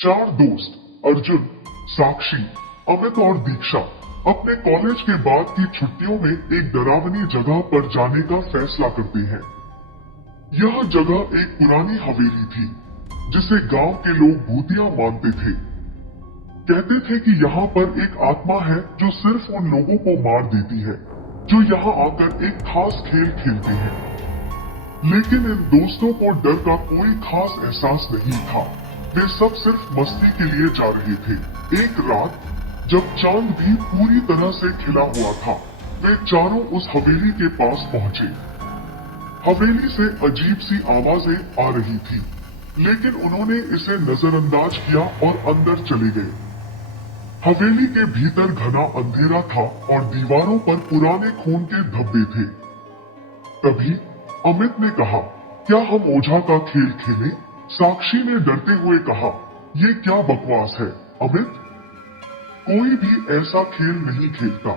चार दोस्त अर्जुन, साक्षी, अमित और दीक्षा अपने कॉलेज के बाद की छुट्टियों में एक डरावनी जगह पर जाने का फैसला करते हैं। यह जगह एक पुरानी हवेली थी जिसे गांव के लोग भूतिया मानते थे। कहते थे कि यहाँ पर एक आत्मा है जो सिर्फ उन लोगों को मार देती है जो यहाँ आकर एक खास खेल खेलते हैं। लेकिन इन दोस्तों को डर का कोई खास एहसास नहीं था। वे सब सिर्फ मस्ती के लिए जा रहे थे। एक रात जब चांद भी पूरी तरह से खिला हुआ था, वे चारों उस हवेली के पास पहुंचे। हवेली से अजीब सी आवाजें आ रही थी, लेकिन उन्होंने इसे नजरअंदाज किया और अंदर चले गए। हवेली के भीतर घना अंधेरा था और दीवारों पर पुराने खून के धब्बे थे। तभी अमित ने कहा, क्या हम ओझा का खेल खेलें? साक्षी ने डरते हुए कहा, ये क्या बकवास है अमित, कोई भी ऐसा खेल नहीं खेलता।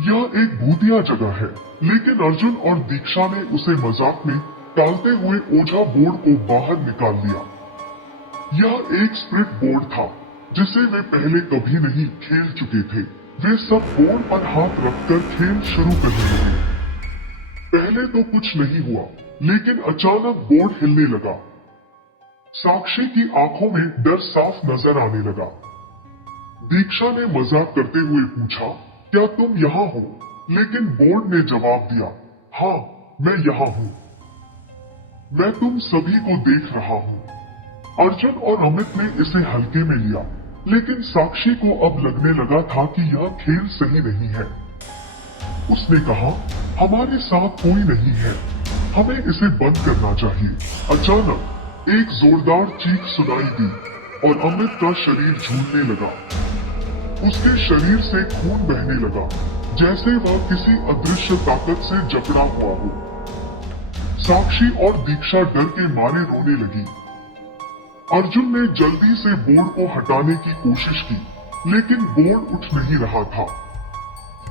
यह एक भूतिया जगह है। लेकिन अर्जुन और दीक्षा ने उसे मजाक में टालते हुए ओझा बोर्ड को बाहर निकाल लिया। यह एक स्प्रिट बोर्ड था जिसे वे पहले कभी नहीं खेल चुके थे। वे सब बोर्ड पर हाथ रखकर खेल शुरू करने लगे। पहले तो कुछ नहीं हुआ, लेकिन अचानक बोर्ड हिलने लगा। साक्षी की आंखों में डर साफ नजर आने लगा। दीक्षा ने मजाक करते हुए पूछा, क्या तुम यहाँ हो? लेकिन बोर्ड ने जवाब दिया, हाँ मैं यहाँ हूँ, मैं तुम सभी को देख रहा हूँ। अर्जुन और अमित ने इसे हल्के में लिया, लेकिन साक्षी को अब लगने लगा था कि यह खेल सही नहीं है। उसने कहा, हमारे साथ कोई नहीं है, हमें इसे बंद करना चाहिए। अचानक एक जोरदार चीख सुनाई दी और अमित का शरीर झूलने लगा। उसके शरीर से खून बहने लगा, जैसे वह किसी अदृश्य ताकत से जकड़ा हुआ हो। साक्षी और दीक्षा डर के मारे रोने लगी। अर्जुन ने जल्दी से बोर्ड को हटाने की कोशिश की, लेकिन बोर्ड उठ नहीं रहा था।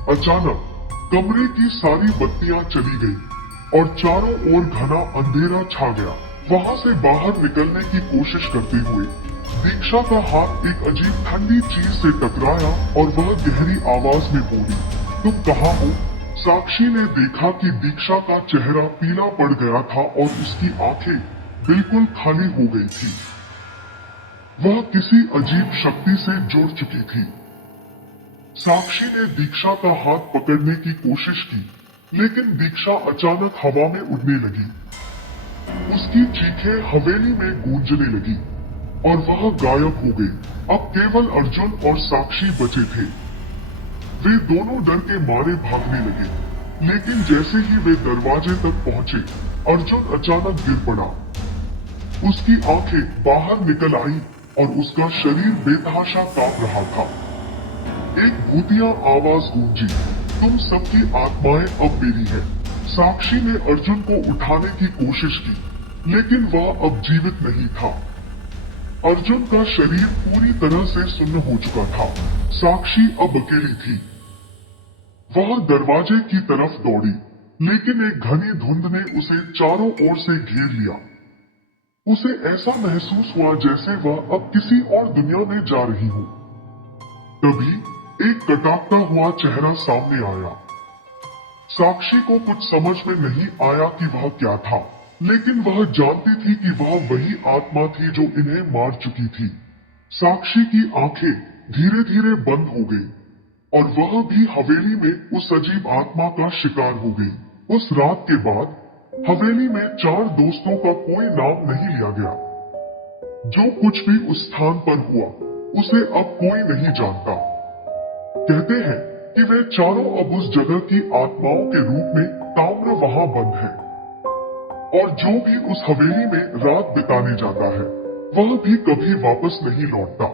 अचानक कमरे की सारी बत्तियां चली गई और चारों ओर घना अंधेरा छा गया। वहां से बाहर निकलने की कोशिश करते हुए दीक्षा का हाथ एक अजीब ठंडी चीज से टकराया और वह गहरी आवाज में बोली, तुम कहाँ हो? साक्षी ने देखा कि दीक्षा का चेहरा पीला पड़ गया था और उसकी आंखें बिल्कुल खाली हो गई थी। वह किसी अजीब शक्ति से जुड़ चुकी थी। साक्षी ने दीक्षा का हाथ पकड़ने की कोशिश की, लेकिन दीक्षा अचानक हवा में उड़ने लगी। उसकी चीखें हवेली में गूंजने लगी और वह गायब हो गई। अब केवल अर्जुन और साक्षी बचे थे। वे दोनों डर के मारे भागने लगे, लेकिन जैसे ही वे दरवाजे तक पहुंचे, अर्जुन अचानक गिर पड़ा। उसकी आंखें बाहर निकल आई और उसका शरीर बेतहाशा कांप रहा था। एक भूतिया आवाज गूंजी, तुम सबकी आत्माएं अब मेरी हैं। साक्षी ने अर्जुन को उठाने की कोशिश की, लेकिन वह अब जीवित नहीं था। अर्जुन का शरीर पूरी तरह से सुन्न हो चुका था। साक्षी अब अकेली थी। वह दरवाजे की तरफ दौड़ी, लेकिन एक घनी धुंध ने उसे चारों ओर से घेर लिया। उसे ऐसा महसूस हुआ जैसे वह अब किसी और दुनिया में जा रही हो। तभी एक कटाकता हुआ चेहरा सामने आया। साक्षी को कुछ समझ में नहीं आया कि वह क्या था, लेकिन वह जानती थी कि वह वही आत्मा थी जो इन्हें मार चुकी थी। साक्षी की आंखें धीरे धीरे बंद हो गई और वह भी हवेली में उस अजीब आत्मा का शिकार हो गई। उस रात के बाद हवेली में चार दोस्तों का कोई नाम नहीं लिया गया। जो कुछ भी उस स्थान पर हुआ, उसे अब कोई नहीं जानता। कहते हैं कि वे चारों अब उस जगह की आत्माओं के रूप में ताम्र वहां बंद है, और जो भी उस हवेली में रात बिताने जाता है, वह भी कभी वापस नहीं लौटता।